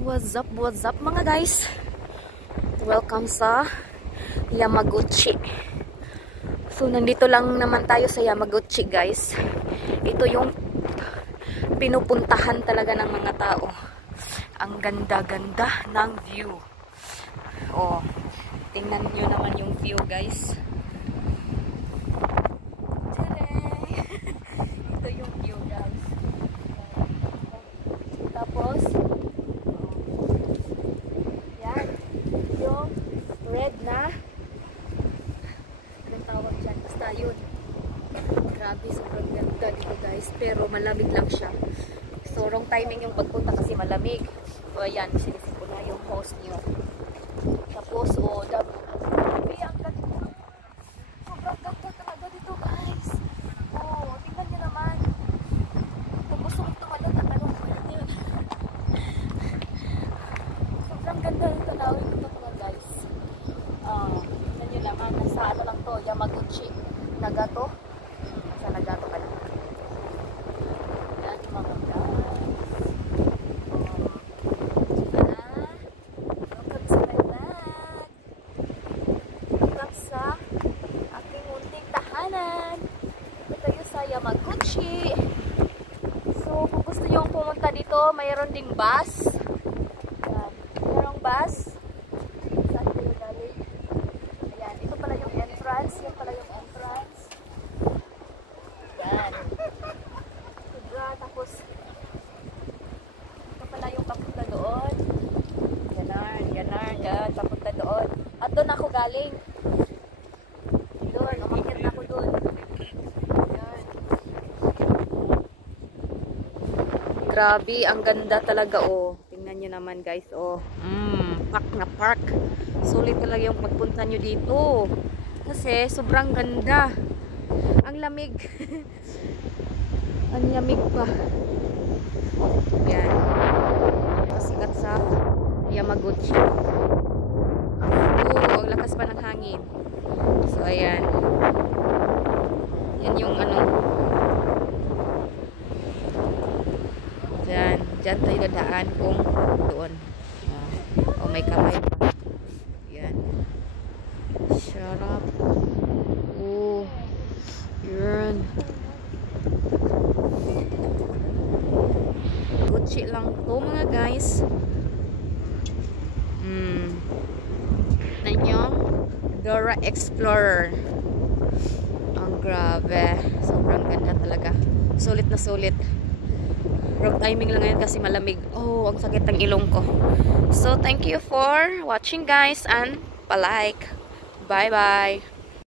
What's up mga guys? Welcome sa Yamaguchi. So nandito lang naman tayo sa Yamaguchi guys. Ito yung pinupuntahan talaga ng mga tao. Ang ganda-ganda ng view. Oh, tingnan nyo naman yung view guys. Ito yung view guys. Tapos red na anong tawag dyan, basta yun. Grabe, sobrang ganda dito guys, pero malamig lang siya. So wrong timing yung pagpunta kasi malamig. So ayan, sinisip ko na yung host nyo. Tapos grabe ang ganda, sobrang ganda talaga dito guys. Tingnan nyo naman kung gusto kong tumalon at anong yun. Sobrang ganda ng tanawin dito mga guys. Tignan nyo naman, nasa ano lang to, Yamaguchi, Nagato. Sa Nagato ka lang. Yan mga guys. Welcome sa my vlog. Welcome sa aking munting tahanan. Ito tayo sa Yamaguchi. So kung gusto nyo pumunta dito, mayroon ding bus. Yan. Mayroong bus. Yan pala yung entrance. Yan. Tapos ito pala yung papunta doon. Yan, papunta doon. At doon ako galing. Doon, umakyat na ako doon. Yan. Grabe, ang ganda talaga Tingnan nyo naman guys Park na park. Sulit talaga yung magpunta nyo dito. Kasi sobrang ganda. Ang lamig. Ang lamig pa. Yan. Pasikat sa Yamaguchi. Ang lakas pa ng hangin. So ayan. Yan yung Diyan tayo dadaan kung doon. May kamay pa. Yan. Sarap. Yun. Gucci lang to mga guys. Nanyong Dora Explorer. Ang grabe. Sobrang ganda talaga. Sulit na sulit. Wrong timing lang ngayon kasi malamig. Ang sakit ng ilong ko. So thank you for watching guys and palike. Bye bye.